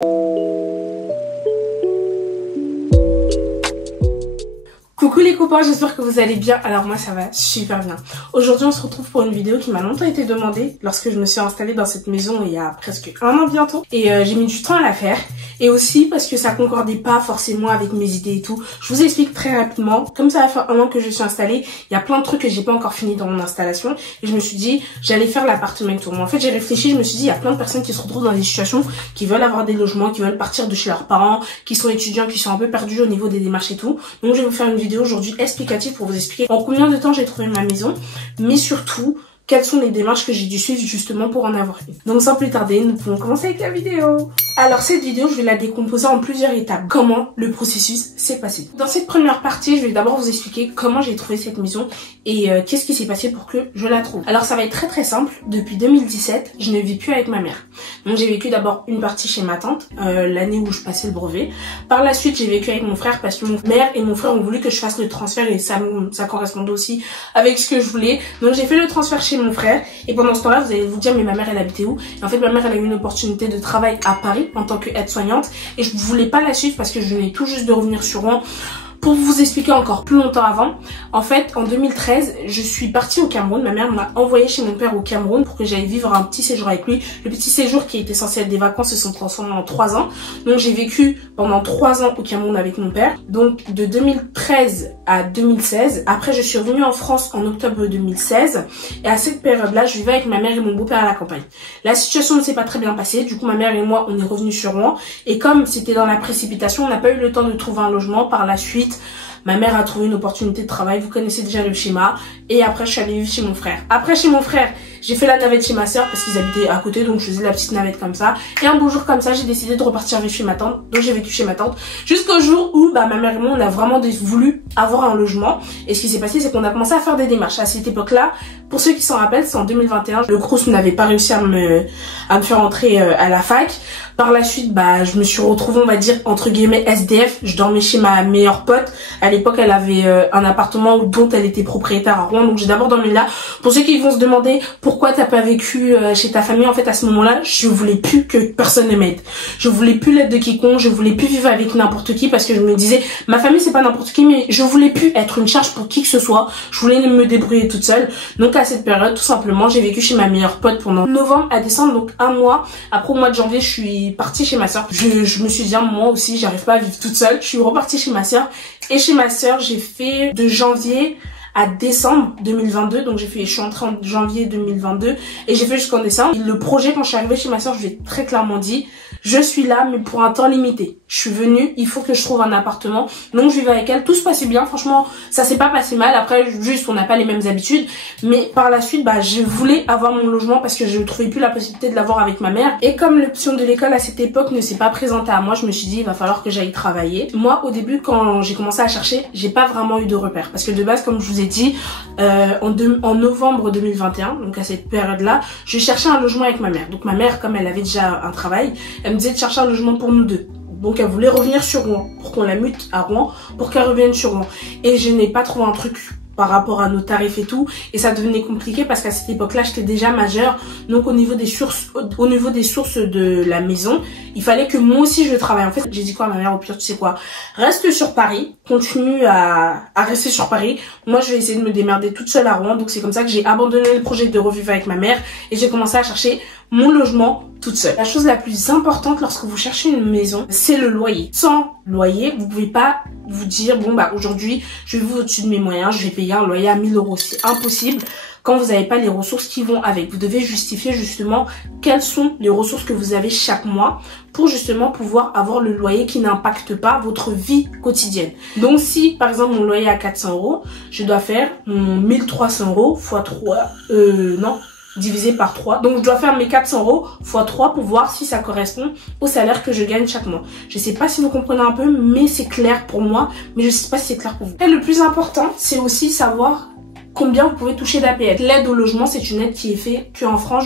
Coucou les copains, j'espère que vous allez bien. Alors moi ça va super bien. Aujourd'hui on se retrouve pour une vidéo qui m'a longtemps été demandée lorsque je me suis installée dans cette maison il y a presque un an bientôt. Et j'ai mis du temps à la faire. Et aussi parce que ça concordait pas forcément avec mes idées et tout. Je vous explique très rapidement. Comme ça va faire un an que je suis installée, il y a plein de trucs que j'ai pas encore fini dans mon installation. Et je me suis dit j'allais faire l'appartement tour. En fait j'ai réfléchi, je me suis dit il y a plein de personnes qui se retrouvent dans des situations qui veulent avoir des logements, qui veulent partir de chez leurs parents, qui sont étudiants, qui sont un peu perdus au niveau des démarches et tout. Donc je vais vous faire une vidéo aujourd'hui explicative pour vous expliquer en combien de temps j'ai trouvé ma maison, mais surtout quelles sont les démarches que j'ai dû suivre justement pour en avoir une. Donc sans plus tarder, nous pouvons commencer avec la vidéo. Alors cette vidéo, je vais la décomposer en plusieurs étapes. Comment le processus s'est passé. Dans cette première partie, je vais d'abord vous expliquer comment j'ai trouvé cette maison et qu'est-ce qui s'est passé pour que je la trouve. Alors ça va être très très simple. Depuis 2017, je ne vis plus avec ma mère. Donc j'ai vécu d'abord une partie chez ma tante, l'année où je passais le brevet. Par la suite, j'ai vécu avec mon frère parce que mon mère et mon frère ont voulu que je fasse le transfert et ça correspondait aussi avec ce que je voulais. Donc j'ai fait le transfert chez mon frère et pendant ce temps-là, vous allez vous dire mais ma mère elle habitait où? Et en fait ma mère elle a eu une opportunité de travail à Paris en tant qu'aide-soignante et je voulais pas la suivre parce que je venais tout juste de revenir sur Rouen. Pour vous expliquer encore plus longtemps avant, en fait, en 2013, je suis partie au Cameroun. Ma mère m'a envoyée chez mon père au Cameroun pour que j'aille vivre un petit séjour avec lui. Le petit séjour qui était censé être des vacances se sont transformés en 3 ans. Donc j'ai vécu pendant 3 ans au Cameroun avec mon père. Donc de 2013 à 2016. Après, je suis revenue en France en octobre 2016. Et à cette période-là, je vivais avec ma mère et mon beau-père à la campagne. La situation ne s'est pas très bien passée. Du coup, ma mère et moi, on est revenus sur Rouen. Et comme c'était dans la précipitation, on n'a pas eu le temps de trouver un logement. Par la suite, ma mère a trouvé une opportunité de travail, vous connaissez déjà le schéma. Et après, je suis allée vivre chez mon frère. Après, chez mon frère, j'ai fait la navette chez ma soeur parce qu'ils habitaient à côté, donc je faisais la petite navette comme ça. Et un beau jour comme ça, j'ai décidé de repartir vivre chez ma tante. Donc j'ai vécu chez ma tante jusqu'au jour où ma mère et moi, on a vraiment voulu avoir un logement. Et ce qui s'est passé, c'est qu'on a commencé à faire des démarches. À cette époque-là, pour ceux qui s'en rappellent, c'est en 2021. Le Crous n'avait pas réussi à me faire entrer à la fac. Par la suite, je me suis retrouvée, on va dire, entre guillemets, SDF. Je dormais chez ma meilleure pote. À l'époque, elle avait un appartement dont elle était propriétaire à Rouen. Donc, j'ai d'abord dormi là. Pour ceux qui vont se demander pourquoi t'as pas vécu chez ta famille, en fait, à ce moment-là, je voulais plus que personne ne m'aide. Je voulais plus l'aide de quiconque. Je voulais plus vivre avec n'importe qui parce que je me disais, ma famille, c'est pas n'importe qui, mais je voulais plus être une charge pour qui que ce soit. Je voulais me débrouiller toute seule. Donc, à cette période, tout simplement, j'ai vécu chez ma meilleure pote pendant novembre à décembre. Donc, un mois. Après, au mois de janvier, je suis partie chez ma soeur. Je me suis dit, moi aussi, j'arrive pas à vivre toute seule. Je suis repartie chez ma soeur. Et chez ma soeur, j'ai fait de janvier à décembre 2022. Donc je suis entrée en janvier 2022 et j'ai fait jusqu'en décembre. Et le projet, quand je suis arrivée chez ma soeur, je lui ai très clairement dit, je suis là, mais pour un temps limité. Je suis venue, il faut que je trouve un appartement. Donc je vivais avec elle, tout se passait bien. Franchement, ça s'est pas passé mal. Après, juste, on n'a pas les mêmes habitudes. Mais par la suite, je voulais avoir mon logement parce que je ne trouvais plus la possibilité de l'avoir avec ma mère. Et comme l'option de l'école à cette époque ne s'est pas présentée à moi, je me suis dit, il va falloir que j'aille travailler. Moi, au début, quand j'ai commencé à chercher, j'ai pas vraiment eu de repères. Parce que de base, comme je vous ai dit, en novembre 2021, donc à cette période-là, je cherchais un logement avec ma mère. Donc ma mère, comme elle avait déjà un travail, elle me disait de chercher un logement pour nous deux. Donc elle voulait revenir sur Rouen, pour qu'on la mute à Rouen, pour qu'elle revienne sur Rouen. Et je n'ai pas trouvé un truc par rapport à nos tarifs et tout, et ça devenait compliqué parce qu'à cette époque-là, j'étais déjà majeure. Donc au niveau des sources de la maison, il fallait que moi aussi je travaille. En fait, j'ai dit quoi à ma mère, au pire, tu sais quoi, reste sur Paris, continue à rester sur Paris. Moi, je vais essayer de me démerder toute seule à Rouen. Donc c'est comme ça que j'ai abandonné le projet de revivre avec ma mère et j'ai commencé à chercher mon logement toute seule. La chose la plus importante lorsque vous cherchez une maison, c'est le loyer. Sans loyer, vous pouvez pas vous dire, aujourd'hui, je vais vivre au-dessus de mes moyens, je vais payer un loyer à 1000 €. C'est impossible quand vous n'avez pas les ressources qui vont avec. Vous devez justifier justement quelles sont les ressources que vous avez chaque mois pour justement pouvoir avoir le loyer qui n'impacte pas votre vie quotidienne. Donc si par exemple mon loyer est à 400 €, je dois faire mon 1300 € fois 3, divisé par 3. Donc je dois faire mes 400 € fois 3 pour voir si ça correspond au salaire que je gagne chaque mois. Je sais pas si vous comprenez un peu, mais c'est clair pour moi, mais je sais pas si c'est clair pour vous. Et le plus important, c'est aussi savoir combien vous pouvez toucher d'APL. L'aide au logement, c'est une aide qui est faite que en France,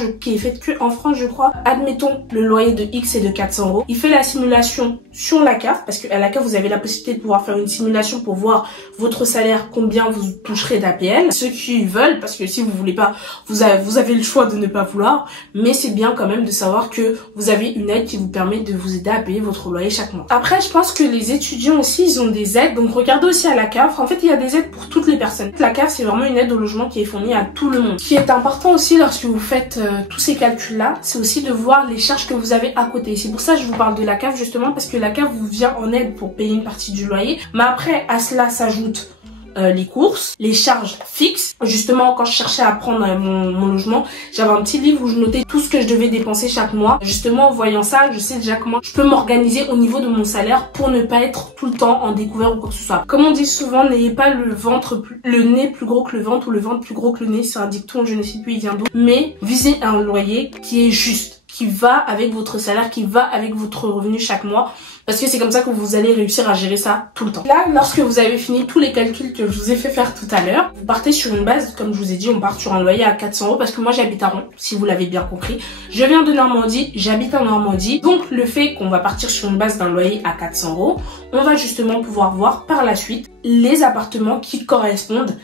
je crois. Admettons le loyer de X est de 400 €. Il fait la simulation sur la CAF, parce qu'à la CAF, vous avez la possibilité de pouvoir faire une simulation pour voir votre salaire, combien vous toucherez d'APL. Ceux qui veulent, parce que si vous voulez pas, vous avez le choix de ne pas vouloir, mais c'est bien quand même de savoir que vous avez une aide qui vous permet de vous aider à payer votre loyer chaque mois. Après, je pense que les étudiants aussi, ils ont des aides, donc regardez aussi à la CAF. En fait, il y a des aides pour toutes les personnes. La CAF, c'est vraiment une aide au logement qui est fournie à tout le monde. Ce qui est important aussi lorsque vous faites tous ces calculs-là, c'est aussi de voir les charges que vous avez à côté. C'est pour ça que je vous parle de la CAF justement, parce que la CAF vous vient en aide pour payer une partie du loyer. Mais après, à cela s'ajoute les courses, les charges fixes. Justement, quand je cherchais à prendre mon logement, j'avais un petit livre où je notais tout ce que je devais dépenser chaque mois. Justement, en voyant ça, je sais déjà comment je peux m'organiser au niveau de mon salaire pour ne pas être tout le temps en découvert ou quoi que ce soit. Comme on dit souvent, n'ayez pas le nez plus gros que le ventre ou le ventre plus gros que le nez. C'est un dicton, je ne sais plus il vient d'où. Mais visez un loyer qui est juste, qui va avec votre salaire, qui va avec votre revenu chaque mois. Parce que c'est comme ça que vous allez réussir à gérer ça tout le temps. Là, lorsque vous avez fini tous les calculs que je vous ai fait faire tout à l'heure, vous partez sur une base, comme je vous ai dit, on part sur un loyer à 400 € parce que moi j'habite à Rouen, si vous l'avez bien compris. Je viens de Normandie, j'habite en Normandie. Donc le fait qu'on va partir sur une base d'un loyer à 400 €, on va justement pouvoir voir par la suite les appartements qui correspondent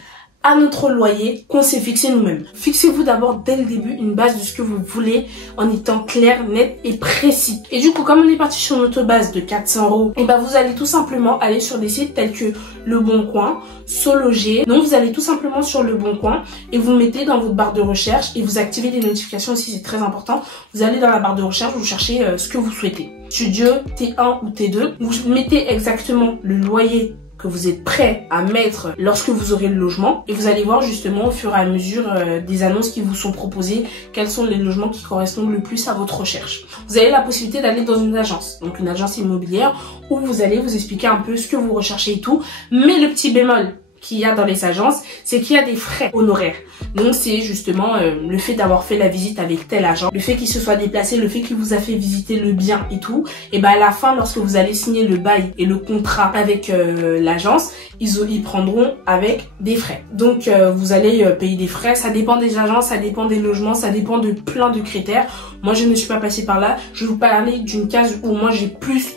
à notre loyer qu'on s'est fixé nous-mêmes. Fixez-vous d'abord dès le début une base de ce que vous voulez en étant clair, net et précis. Et du coup, comme on est parti sur notre base de 400 €, et ben vous allez tout simplement aller sur des sites tels que Le Bon Coin, Sologer. Donc vous allez tout simplement sur Le Bon Coin et vous mettez dans votre barre de recherche et vous activez les notifications aussi, c'est très important. Vous allez dans la barre de recherche, vous cherchez ce que vous souhaitez. Studio, T1 ou T2. Vous mettez exactement le loyer que vous êtes prêt à mettre lorsque vous aurez le logement et vous allez voir justement au fur et à mesure des annonces qui vous sont proposées, quels sont les logements qui correspondent le plus à votre recherche. Vous avez la possibilité d'aller dans une agence, donc une agence immobilière où vous allez vous expliquer un peu ce que vous recherchez et tout, mais le petit bémol qu'il y a dans les agences, c'est qu'il y a des frais honoraires. Donc c'est justement le fait d'avoir fait la visite avec tel agent, le fait qu'il se soit déplacé, le fait qu'il vous a fait visiter le bien et tout, et ben à la fin, lorsque vous allez signer le bail et le contrat avec l'agence, ils prendront avec des frais. Donc vous allez payer des frais, ça dépend des agences, ça dépend des logements, ça dépend de plein de critères. Moi je ne suis pas passée par là, je vais vous parler d'une case où moi j'ai plus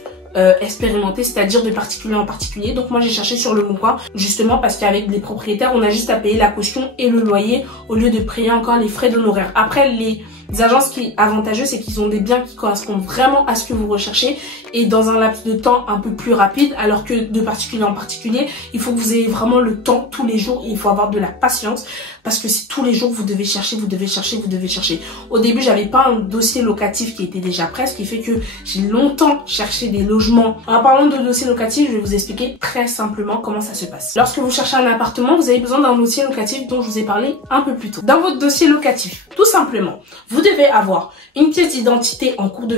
expérimenté, c'est-à-dire de particulier en particulier. Donc moi j'ai cherché sur Le Bon Coin justement parce qu'avec les propriétaires on a juste à payer la caution et le loyer au lieu de payer encore les frais d'honoraires. Après les agences qui est avantageux, c'est qu'ils ont des biens qui correspondent vraiment à ce que vous recherchez et dans un laps de temps un peu plus rapide, alors que de particulier en particulier, il faut que vous ayez vraiment le temps tous les jours et il faut avoir de la patience parce que c'est tous les jours vous devez chercher, vous devez chercher, vous devez chercher. Au début, j'avais pas un dossier locatif qui était déjà prêt, ce qui fait que j'ai longtemps cherché des logements. En parlant de dossier locatif, je vais vous expliquer très simplement comment ça se passe. Lorsque vous cherchez un appartement, vous avez besoin d'un dossier locatif dont je vous ai parlé un peu plus tôt. Dans votre dossier locatif, tout simplement, vous devez avoir une pièce d'identité en cours de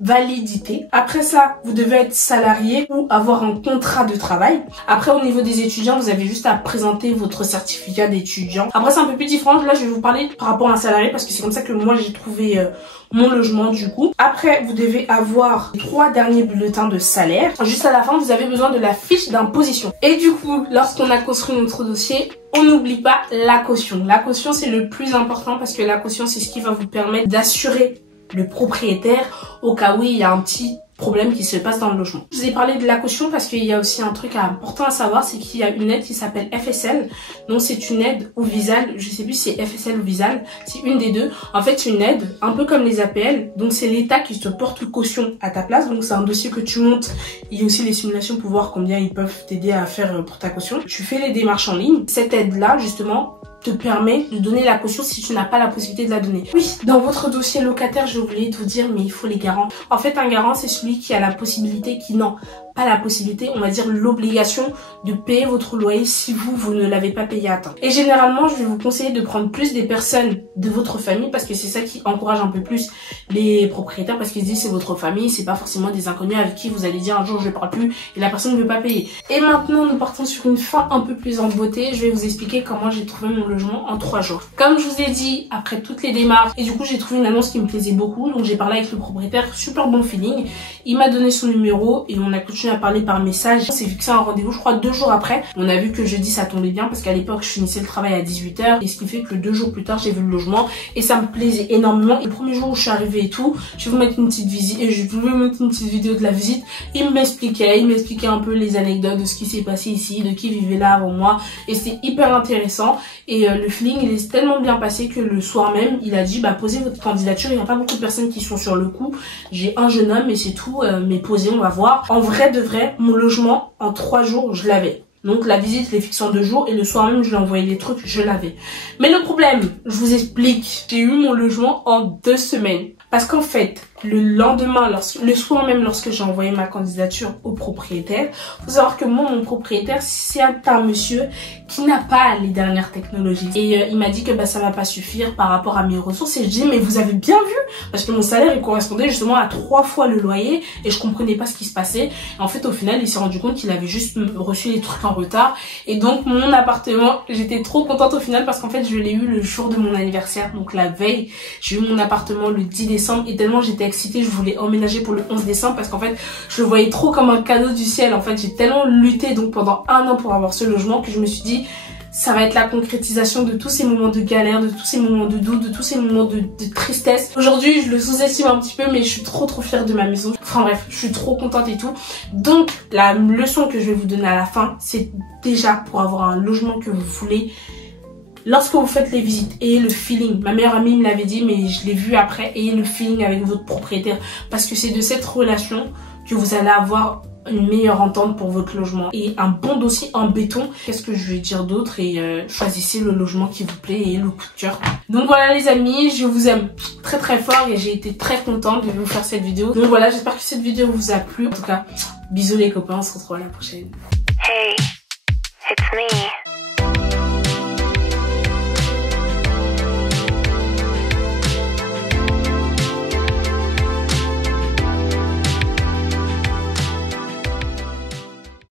validité. Après ça, vous devez être salarié ou avoir un contrat de travail. Après, au niveau des étudiants, vous avez juste à présenter votre certificat d'étudiant. Après, c'est un peu plus différent. Là, je vais vous parler par rapport à un salarié parce que c'est comme ça que moi, j'ai trouvé mon logement du coup. Après, vous devez avoir 3 derniers bulletins de salaire. Juste à la fin, vous avez besoin de la fiche d'imposition. Et du coup, lorsqu'on a construit notre dossier, on n'oublie pas la caution. La caution, c'est le plus important parce que la caution, c'est ce qui va vous permettre d'assurer le propriétaire au cas où il y a un petit problème qui se passe dans le logement. Je vous ai parlé de la caution parce qu'il y a aussi un truc important à savoir, c'est qu'il y a une aide qui s'appelle FSL. Donc c'est une aide ou Visal, je sais plus si c'est FSL ou Visal, c'est une des deux. En fait, c'est une aide un peu comme les APL. Donc c'est l'État qui te porte caution à ta place. Donc c'est un dossier que tu montes. Il y a aussi les simulations pour voir combien ils peuvent t'aider à faire pour ta caution. Tu fais les démarches en ligne. Cette aide-là, justement, te permet de donner la caution si tu n'as pas la possibilité de la donner. Oui, dans votre dossier locataire, j'ai oublié de vous dire, mais il faut les garants. En fait, un garant, c'est celui qui a la possibilité, pas la possibilité, on va dire l'obligation de payer votre loyer si vous ne l'avez pas payé à temps. Et généralement, je vais vous conseiller de prendre plus des personnes de votre famille parce que c'est ça qui encourage un peu plus les propriétaires parce qu'ils se disent c'est votre famille, c'est pas forcément des inconnus avec qui vous allez dire un jour je ne parle plus et la personne ne veut pas payer. Et maintenant, nous partons sur une fin un peu plus en beauté. Je vais vous expliquer comment j'ai trouvé mon logement en 3 jours. Comme je vous ai dit, après toutes les démarches, et du coup j'ai trouvé une annonce qui me plaisait beaucoup, donc j'ai parlé avec le propriétaire, super bon feeling. Il m'a donné son numéro et on a continué à parler par message. On s'est fixé un rendez-vous, je crois 2 jours après. On a vu que jeudi ça tombait bien parce qu'à l'époque je finissais le travail à 18 h, et ce qui fait que 2 jours plus tard j'ai vu le logement et ça me plaisait énormément. Et le premier jour où je suis arrivée et tout, je vais vous mettre une petite visite et je vais vous mettre une petite vidéo de la visite. Il m'expliquait un peu les anecdotes de ce qui s'est passé ici, de qui vivait là avant moi, et c'était hyper intéressant. Et le feeling il est tellement bien passé que le soir même il a dit bah posez votre candidature. Il n'y a pas beaucoup de personnes qui sont sur le coup, j'ai un jeune homme et c'est tout, mais posez, on va voir. En vrai de vrai, mon logement en 3 jours je l'avais. Donc la visite je l'ai fixée en 2 jours et le soir même je lui ai envoyé les trucs, je l'avais. Mais le problème, je vous explique, j'ai eu mon logement en 2 semaines. Parce qu'en fait, le lendemain, le soir même lorsque j'ai envoyé ma candidature au propriétaire, faut savoir que moi, mon propriétaire, c'est un monsieur qui n'a pas les dernières technologies. Et il m'a dit que bah, ça va pas suffire par rapport à mes ressources. Et je dis mais vous avez bien vu, parce que mon salaire il correspondait justement à 3 fois le loyer et je comprenais pas ce qui se passait. Et en fait, au final, il s'est rendu compte qu'il avait juste reçu les trucs en retard. Et donc mon appartement, j'étais trop contente au final parce qu'en fait, je l'ai eu le jour de mon anniversaire, donc la veille. J'ai eu mon appartement le 10 décembre et tellement j'étais excitée, je voulais emménager pour le 11 décembre parce qu'en fait je le voyais trop comme un cadeau du ciel. En fait j'ai tellement lutté donc pendant 1 an pour avoir ce logement que je me suis dit ça va être la concrétisation de tous ces moments de galère, de tous ces moments de doute, de tous ces moments de tristesse. Aujourd'hui je le sous-estime un petit peu mais je suis trop fière de ma maison. Enfin bref, je suis trop contente et tout. Donc la leçon que je vais vous donner à la fin, c'est déjà pour avoir un logement que vous voulez, lorsque vous faites les visites, ayez le feeling. Ma meilleure amie me l'avait dit, mais je l'ai vu après. Ayez le feeling avec votre propriétaire. Parce que c'est de cette relation que vous allez avoir une meilleure entente pour votre logement. Et un bon dossier en béton. Qu'est-ce que je vais dire d'autre? Et choisissez le logement qui vous plaît et le coup de cœur. Donc voilà les amis, je vous aime très fort et j'ai été très contente de vous faire cette vidéo. Donc voilà, j'espère que cette vidéo vous a plu. En tout cas, bisous les copains, on se retrouve à la prochaine. Hey, it's me.